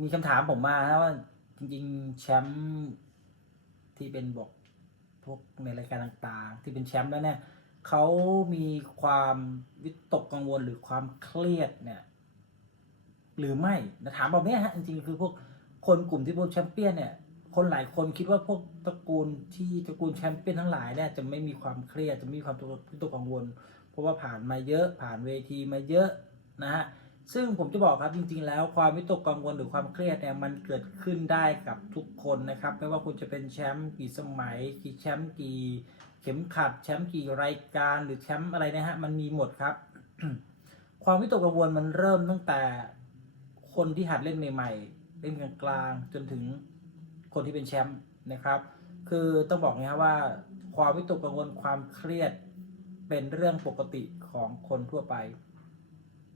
มีคำถามผมมานะว่าจริงๆแชมป์ที่เป็นบอกพวกในรายการต่างๆ ที่เป็นแชมป์แล้วเนี่ยเขามีความวิตกกังวลหรือความเครียดเนี่ย หรือไม่นะถามแบบนี้ฮะจริงๆคือพวกคนกลุ่มที่พวกแชมเปี้ยนเนี่ย คนหลายคนคิดว่าพวกตระกูลที่ตระกูลแชมเปี้ยนทั้งหลายเนี่ยจะไม่มีความเครียดจะไม่มีความวิตกกังวล เพราะว่าผ่านมาเยอะผ่านเวทีมาเยอะนะฮะ ซึ่งผมจะบอกครับจริง ๆ แล้วความวิตกกังวลหรือความเครียดเนี่ยมันเกิดขึ้นได้กับทุกคนนะครับ ไม่ว่าคุณจะเป็นแชมป์กี่สมัย กี่แชมป์กี่เข็มขัดแชมป์กี่รายการหรือแชมป์อะไรนะฮะมันมีหมดครับ ความวิตกกังวลมันเริ่มตั้งแต่คนที่หัดเล่นใหม่ๆ เล่นกลางๆจนถึงคนที่เป็นแชมป์นะครับ คือต้องบอกนะครับว่า ความวิตกกังวลความเครียดเป็นเรื่องปกติของคนทั่วไป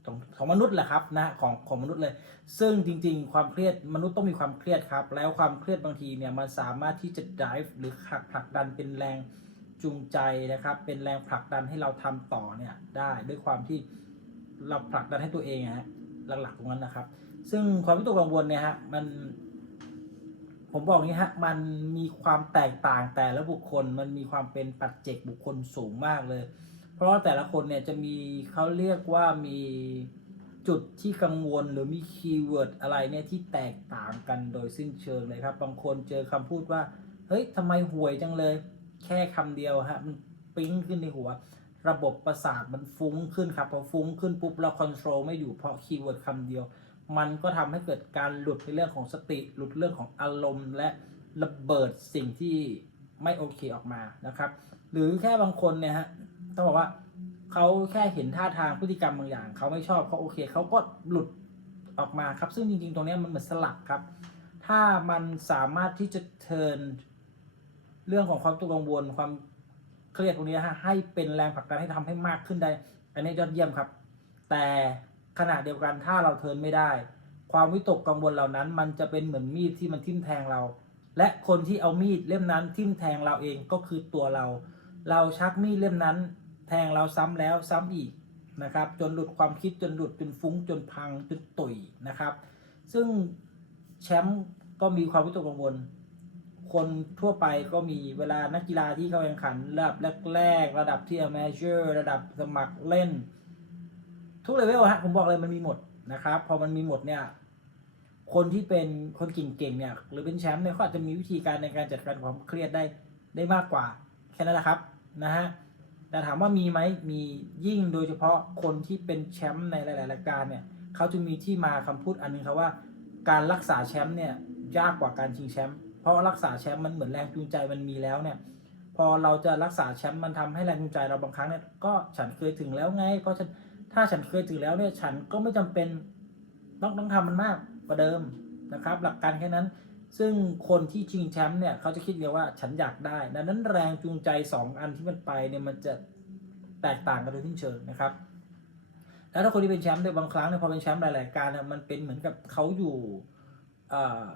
ของของมนุษย์แหละครับนะของของมนุษย์เลย ซึ่งจริง ๆ ความเครียดมนุษย์ต้องมีความเครียดครับ แล้วความเครียดบางทีเนี่ยมันสามารถที่จะ drive หรือผลักดันเป็นแรงจูงใจนะครับ เป็นแรงผลักดันให้เราทำต่อเนี่ยได้ด้วยความที่เราผลักดันให้ตัวเองฮะหลักๆตรงนั้นนะครับ ซึ่งความวิตกกังวลเนี่ยฮะมันผมบอกอย่างนี้ฮะมันมีความแตกต่างแต่ละบุคคลมันมีความเป็นปัจเจกบุคคลสูงมากเลย ราะว่าแต่ละคนเนี่ยจะมีเขาเรียกว่ามีจุดที่กังวลหรือมีคีย์เวิร์ดอะไรเนี่ยที่แตกต่างกันโดยสิ้นเชิงเลยครับ บางคนเจอคำพูดว่า เฮ้ยทำไมห่วยจังเลย แค่คำเดียวฮะมันปิ๊งขึ้นในหัว ระบบประสาทมันฟุ้งขึ้นครับพอฟุ้งขึ้นปุ๊บเราคอนโทรลไม่อยู่เพราะคีย์เวิร์ดคำเดียว มันก็ทำให้เกิดการหลุดในเรื่องของสติ หลุดเรื่องของอารมณ์ และระเบิดสิ่งที่ไม่โอเคออกมานะครับ หรือแค่บางคนเนี่ยฮะ ต้องบอกว่าเขาแค่เห็นท่าทางพฤติกรรมบางอย่างเขาไม่ชอบเขาโอเคเขาก็หลุดออกมาครับ ซึ่งจริงๆ ตรงนี้มันเหมือนสลักครับ ถ้ามันสามารถที่จะเทิร์นเรื่องของความตัวกังวลความเครียดตรงนี้ฮะให้เป็นแรงผลักดันให้ทำให้มากขึ้นได้ อันนี้ยอดเยี่ยมครับ แต่ขณะเดียวกันถ้าเราเทิร์นไม่ได้ ความวิตกกังวลเหล่านั้น มันจะเป็นเหมือนมีดที่มันทิ่มแทงเรา และคนที่เอามีดเล่มนั้นทิ่มแทงเราเองก็คือตัวเรา เราชักมีดเล่มนั้น แทงเราซ้ำแล้วซ้ำอีกนะครับ จนหลุดความคิดจนหลุดจนฟุ้งจนพังจนตุยนะครับ ซึ่งแชมป์ก็มีความวิตกกังวล คนทั่วไปก็มีเวลานักกีฬาที่เข้าแข่งขันระดับแรกๆระดับที่ amateur ระดับสมัครเล่น ทุกเลเวลฮะผมบอกเลยมันมีหมดนะครับ พอมันมีหมดเนี่ยคนที่เป็นคนเก่งๆเนี่ยหรือเป็นแชมป์เนี่ยเขาอาจจะมีวิธีการในการจัดการความเครียดได้ได้มากกว่าแค่นั้นแหละครับนะฮะ แต่ถามว่ามีไหมมียิ่งโดยเฉพาะคนที่เป็นแชมป์ในหลาย ๆ รายการเนี่ยเขาจะมีที่มาคำพูดอันนึงครับว่า การรักษาแชมป์เนี่ยยากกว่าการชิงแชมป์เพราะรักษาแชมป์มันเหมือนแรงจูงใจมันมีแล้วเนี่ยพอเราจะรักษาแชมป์มันทำให้แรงจูงใจเราบางครั้งเนี่ยก็ฉันเคยถึงแล้วไง เพราะฉันถ้าฉันเคยถึงแล้วเนี่ยฉันก็ไม่จำเป็นต้องต้องทำมันมากกว่าเดิมนะครับ หลักการแค่นั้น ซึ่งคนที่ชิงแชมป์เนี่ยเขาจะคิดเดียวว่าฉันอยากได้ดังนั้นแรงจูงใจ 2 อันที่มันไปเนี่ยมันจะแตกต่างกันโดยสิ้นเชิงนะครับ แล้วถ้าคนที่เป็นแชมป์เนี่ยบางครั้งเนี่ยพอเป็นแชมป์หลายๆการเนี่ยมันเป็นเหมือนกับเขาอยู่เอ่อ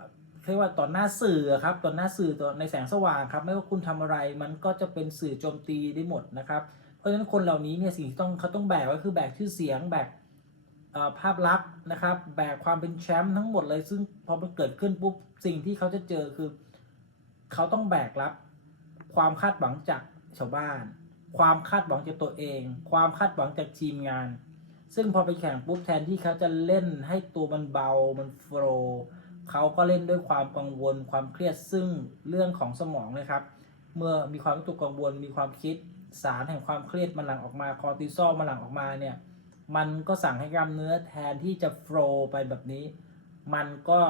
เรียกว่าต่อหน้าสื่อครับต่อหน้าสื่อต่อในแสงสว่างครับ ไม่ว่าคุณทำอะไรมันก็จะเป็นสื่อโจมตีได้หมดนะครับ เพราะฉะนั้นคนเหล่านี้เนี่ยสิ่งที่ต้องเขาต้องแบกก็คือแบกชื่อเสียงแบก ภาพลักษณ์นะครับแบกความเป็นแชมป์ทั้งหมดเลย ซึ่งพอมันเกิดขึ้นปุ๊บสิ่งที่เขาจะเจอคือ เขาต้องแบกรับ ความคาดหวังจากชาวบ้าน ความคาดหวังจากตัวเอง ความคาดหวังจากทีมงาน ซึ่งพอไปแข่งปุ๊บแทนที่เขาจะเล่นให้ตัวมันเบามันโฟล์เขาก็เล่นด้วยความกังวล ความเครียดซึ่งเรื่องของสมองนะครับ เมื่อมีความวิตกกังวลมีความคิดสารแห่งความเครียดมันหลั่งออกมาคอร์ติซอลมันหลั่งออกมาเนี่ย มันก็สั่งให้กล้ามเนื้อแทนที่จะโฟล์ไปแบบนี้ มันก็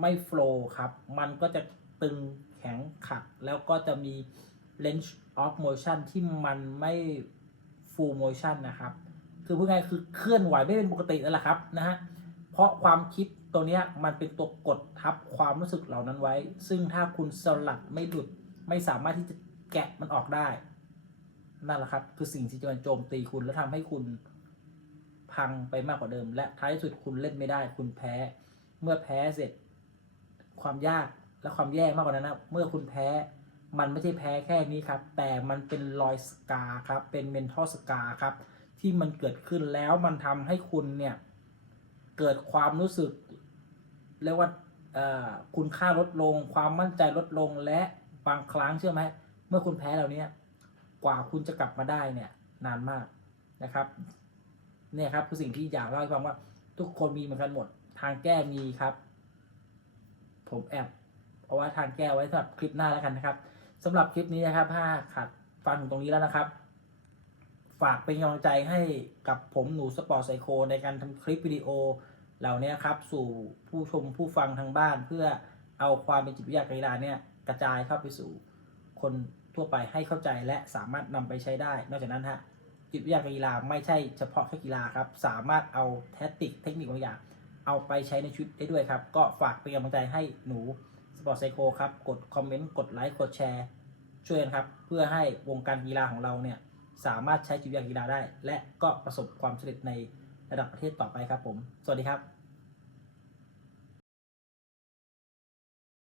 ไม่โฟล์ครับ มันก็จะตึงแข็งขัด แล้วก็จะมี range of motion ที่มันไม่ full motion นะครับ คือพูดง่ายคือเคลื่อนไหวไม่เป็นปกตินั่นแหละครับนะฮะ เพราะความคิดตัวเนี้ยมันเป็นตัวกดทับความรู้สึกเหล่านั้นไว้ ซึ่งถ้าคุณสลัดไม่หลุดไม่สามารถที่จะแกะมันออกได้ นั่นแหละครับ คือสิ่งที่จะมาโจมตีคุณและทำให้คุณ พังไปมากกว่าเดิม และท้ายสุดคุณเล่นไม่ได้ คุณแพ้ เมื่อแพ้เสร็จ ความยากและความแย่มากกว่านั้นนะเมื่อคุณแพ้ มันไม่ใช่แพ้แค่นี้ครับ แต่มันเป็นรอยสกาครับ เป็นเมนทัลสกาครับ ที่มันเกิดขึ้นแล้วมันทำให้คุณเนี่ย เกิดความรู้สึกเรียกว่าคุณค่าลดลง ความมั่นใจลดลงและบางครั้งเชื่อไหมเมื่อคุณแพ้เหล่านี้กว่าคุณจะกลับมาได้เนี่ยนานมากนะครับ เนี่ยครับคือสิ่งที่อยากเล่าให้ฟังว่า ทุกคนมีเหมือนกันหมด ทางแก้มีครับ ผมแอบเอาไว้ทางแก้ไว้สำหรับคลิปหน้าแล้วกันนะครับสำหรับคลิปนี้นะครับถ้าขัดฟังตรงนี้แล้วนะครับ ฝากเป็นกำลังใจให้กับผมหนูสปอร์ตไซโคในการทำคลิปวิดีโอเหล่านี้ครับ สู่ผู้ชมผู้ฟังทางบ้าน เพื่อเอาความเป็นจิตวิทยากีฬาเนี่ยกระจายเข้าไปสู่คนทั่วไปให้เข้าใจและสามารถนำไปใช้ได้ นอกจากนั้นฮะ จิตวิทยากีฬาไม่ใช่เฉพาะแค่กีฬาครับ สามารถเอาแทคติกเทคนิคบางอย่างเอาไปใช้ในชีวิตได้ด้วยครับ ก็ฝากเป็นกำลังใจให้หนูสปอร์ตไซโคครับ กดคอมเมนต์ กดไลค์ กดแชร์ ช่วยกันครับ เพื่อให้วงการกีฬาของเราเนี่ยสามารถใช้จิตวิทยากีฬาได้ และก็ประสบความสำเร็จในระดับประเทศต่อไปครับผม สวัสดีครับ